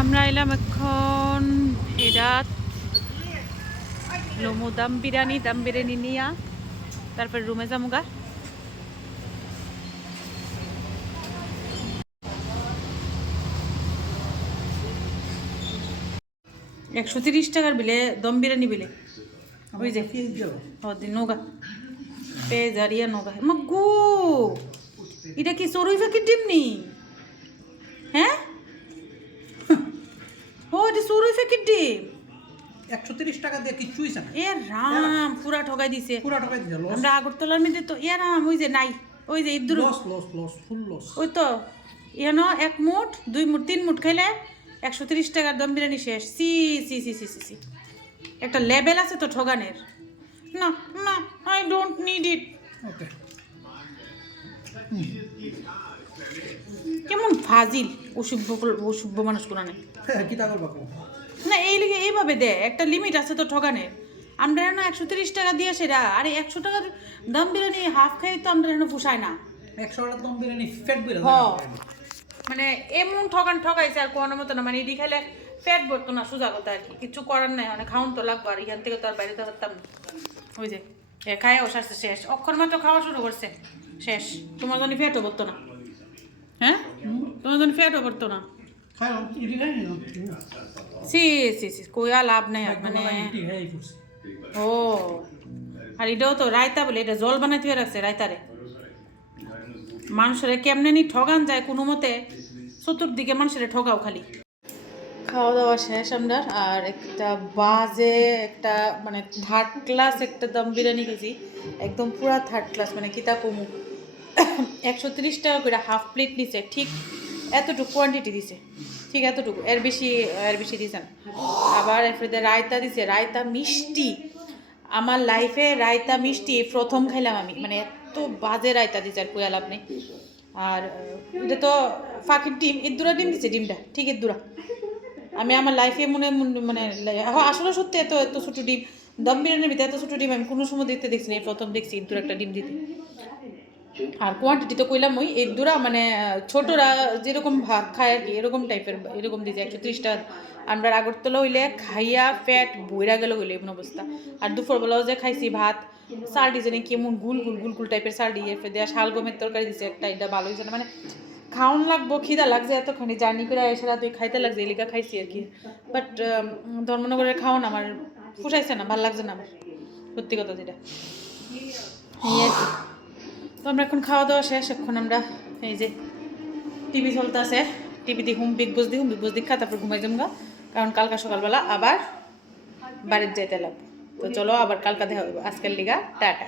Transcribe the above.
আমরা এলাম এখন এরাত লোমো দম বিরিয়ানি নিয়া তারপর রুমে যামুগা। $130 বিলে দম বিরিয়ানি বিলে ওই যে নৌকা পেজারিয়া নৌকা মাগু এটা কি সরুই ফাঁকির ডিমনি? হ্যাঁ ও এটা সরুই ফাঁকির ডিম। $130 দিয়ে কিছুই না। এ রাম পুরা ঠকাই দিছে। আমরা আগরতলার মধ্যে তো এ রাম ওই যে নাই ওই যে ইদুর ফুল লস। ওই তো এনো 1 মুঠ 2 মুঠ 3 মুঠ খাইলে $130 দম বিরিয়ানি শেষ। সি সি সি সি সি একটা লেভেল আছে তো ঠগানের। না না I don't need it. Okay কেমন ফাজিল অসভ্য মানুষ কোনা নেই। হ্যাঁ কি তা করবা না এই লিগে এইভাবে দে একটা লিমিট আছে তো ঠগানের। আমরা না $130 দিয়ে সেরা আরে $100 দম বিরিয়ানি হাফ খাই তো আমরা পোষায় না। $100 দম বিরিয়ানি ফ্যাট বিরিয়ানি মানে এমন ঠকাইছে আর কোনো মতো না। মানে এটি খেলে ফ্যাট ভরতো না সোজা কথা আর কি। কিছু করার নাই মানে খাওন তো লাগবো আর এখান থেকে তো আর বাইরে তো পারতাম না। ওই যে খায় ওর সাথে শেষ অক্ষর মাত্র খাওয়া শুরু করছে শেষ। তোমার জন্য ফ্যাটও ভরতো না। হ্যাঁ তোমার জন্য ফ্যাটও ভরতো না। সি সি সি কোয়া লাভ নাই আর মানে ও আর এটাও তো রায়তা বলে এটা জল বানাইতে রাখছে রায়তারে। মানুষের কেমনে নি ঠগান যায় কোনো মতে চতুর্দিকে মানুষের ঠগাও খালি। খাওয়া দাওয়া শেষ আমরা আর একটা বাজে একটা মানে 3rd ক্লাস একটা দম বিরিয়ানি খেয়েছি একদম পুরা 3rd ক্লাস মানে কিতা কমু। $130 করে হাফ প্লেট নিছে ঠিক এতটুকু কোয়ান্টিটি দিছে ঠিক এতটুকু এর বেশি দিছে না। আবার এরপরে রায়তা দিছে রায়তা মিষ্টি। আমার লাইফে রায়তা মিষ্টি প্রথম খাইলাম আমি মানে এত বাজে রায়তা দিছে আর কোয়া লাভ নেই। আর এটা তো ফাঁকির ডিম ইদুরা ডিম দিছে ডিমটা ঠিক ইদুরা। আমি আমার লাইফে মানে আসলে সত্যি এত ছোটো ডিম দম বিরিয়ানির ভিতরে এত ছোটো ডিম আমি কোনো সময় দেখছি না। প্রথম দেখছি ইদুরা একটা ডিম দিতে। আর কোয়ান্টিটি তো কইলাম ওই ইদুরা মানে ছোটরা যেরকম ভাত খায় আর কি এরকম টাইপের এরকম দিছে $130। আমরা আগরতলা হইলে খাইয়া পেট বইরা গেল হইলে এমন অবস্থা। আর দুপুরবেলাও যে খাইছি ভাত চাল ডিজাইনে কেমন গুল টাইপের চাল দিয়ে দেওয়া শালগমের তরকারি দিছে একটা এটা ভালো হয়েছে না মানে খাওয়ান লাগবো খিদা লাগছে এতখানি জার্নি করে এসে তুই খাইতে লাগছে এলিকা খাইছি আর কি। বাট ধর্মনগরের খাওয়ান আমার পোষাইছে না ভালো লাগছে না আমার সত্যি কথা যেটা এই আর কি। তো আমরা এখন খাওয়া দাওয়া শেষ এখন আমরা এই যে টিভি চলতে আছে টিভি দেখুম বিগ বস দেখা তারপর ঘুমাই যাবো কারণ কালকা সকালবেলা আবার বাড়ির যাইতে লাগবো। তো চলো আবার কালকা দেখা হবে আজকের লিগা টাটা।